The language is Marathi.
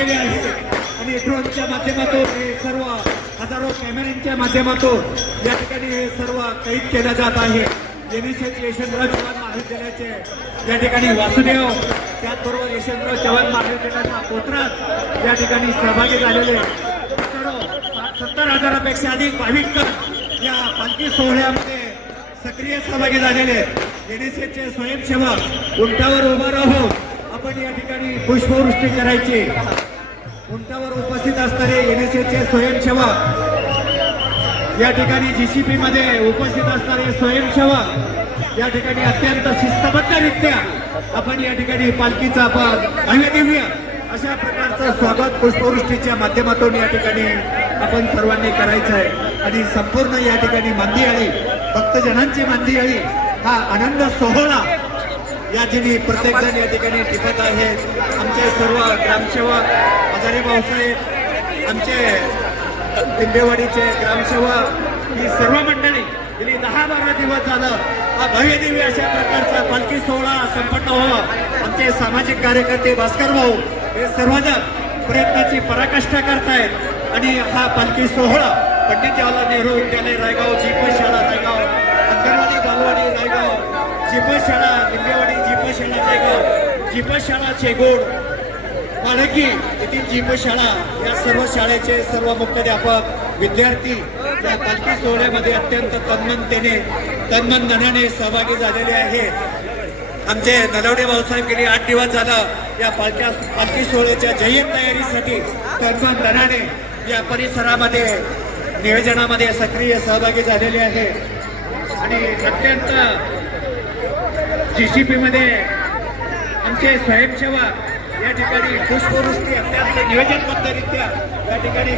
लावलेले आहे आणि ड्रोनच्या माध्यमातून हे सर्व हजारो कॅमेऱ्यांच्या माध्यमातून या ठिकाणी हे सर्व कैद केलं जात आहे. एनएसएच यशवंतराव चव्हाण महाविद्यालयाचे या ठिकाणी वासुदेव, त्याचबरोबर यशवंतराव चव्हाण महाविद्यालयाचा पोतराज या ठिकाणी सहभागी झालेले 70,000पेक्षा अधिक भाविक या पालखी सोहळ्यामध्ये सक्रिय सहभागी झालेले. एनएसएसचे स्वयंसेवक उंटावर उभा राहून आपण या ठिकाणी पुष्पवृष्टी करायची. उंटावर उपस्थित असणारे एनएसएसचे स्वयंसेवक, या ठिकाणी जीसीपी मध्ये उपस्थित असणारे स्वयंसेवक या ठिकाणी अत्यंत शिस्तबद्धरित्या आपण या ठिकाणी पालखीचा आपण भव्य अशा प्रकारचं स्वागत पुष्पवृष्टीच्या माध्यमातून या ठिकाणी आपण सर्वांनी करायचं आहे. आणि संपूर्ण या ठिकाणी मांदियाळी भक्तजनांची मांदियाळी हा आनंद सोहळा या ठिकाणी प्रत्येक जण या ठिकाणी टिपत आहे. आमचे सर्व ग्रामसेवक हजारे भाऊसाहेब, आमचे लिंबेवाडीचे ग्रामसेवक, ही सर्व मंडळी गेली 10-12 दिवस झालं हा भव्य दिव्य अशा प्रकारचा पालखी सोहळा संपन्न व्हावा. आमचे सामाजिक कार्यकर्ते भास्कर भाऊ हे सर्वजण प्रयत्नाची पराकाष्ठा करतायत आणि हा पालखी सोहळा पंडित जवाहरलाल नेहरू विद्यालय रायगाव, जीप शाळा रायगाव, अंगणवाडी बालवाडी रायगाव, जीप शाळा लिंबेवाडी, जीप शाळा रायगाव, जीप शाळा चेगोड, माळकी येथील जीप शाळा या सर्व शाळेचे सर्व मुख्याध्यापक, विद्यार्थी या पालखी सोहळ्यामध्ये अत्यंत तन्मन धनाने सहभागी झालेले आहेत. आमचे नलवडे भाऊसाहेब गेली 8 दिवस झालं या पालखी सोहळ्याच्या जय्यत तयारीसाठी तन्मन धनाने या परिसरामध्ये नियोजनामध्ये सक्रिय सहभागी झालेले आहे. आणि अत्यंत जीसीपी मध्ये आमचे स्वयंसेवक या ठिकाणी पुष्पवृष्टी अत्यंत नियोजनबद्धरित्या या ठिकाणी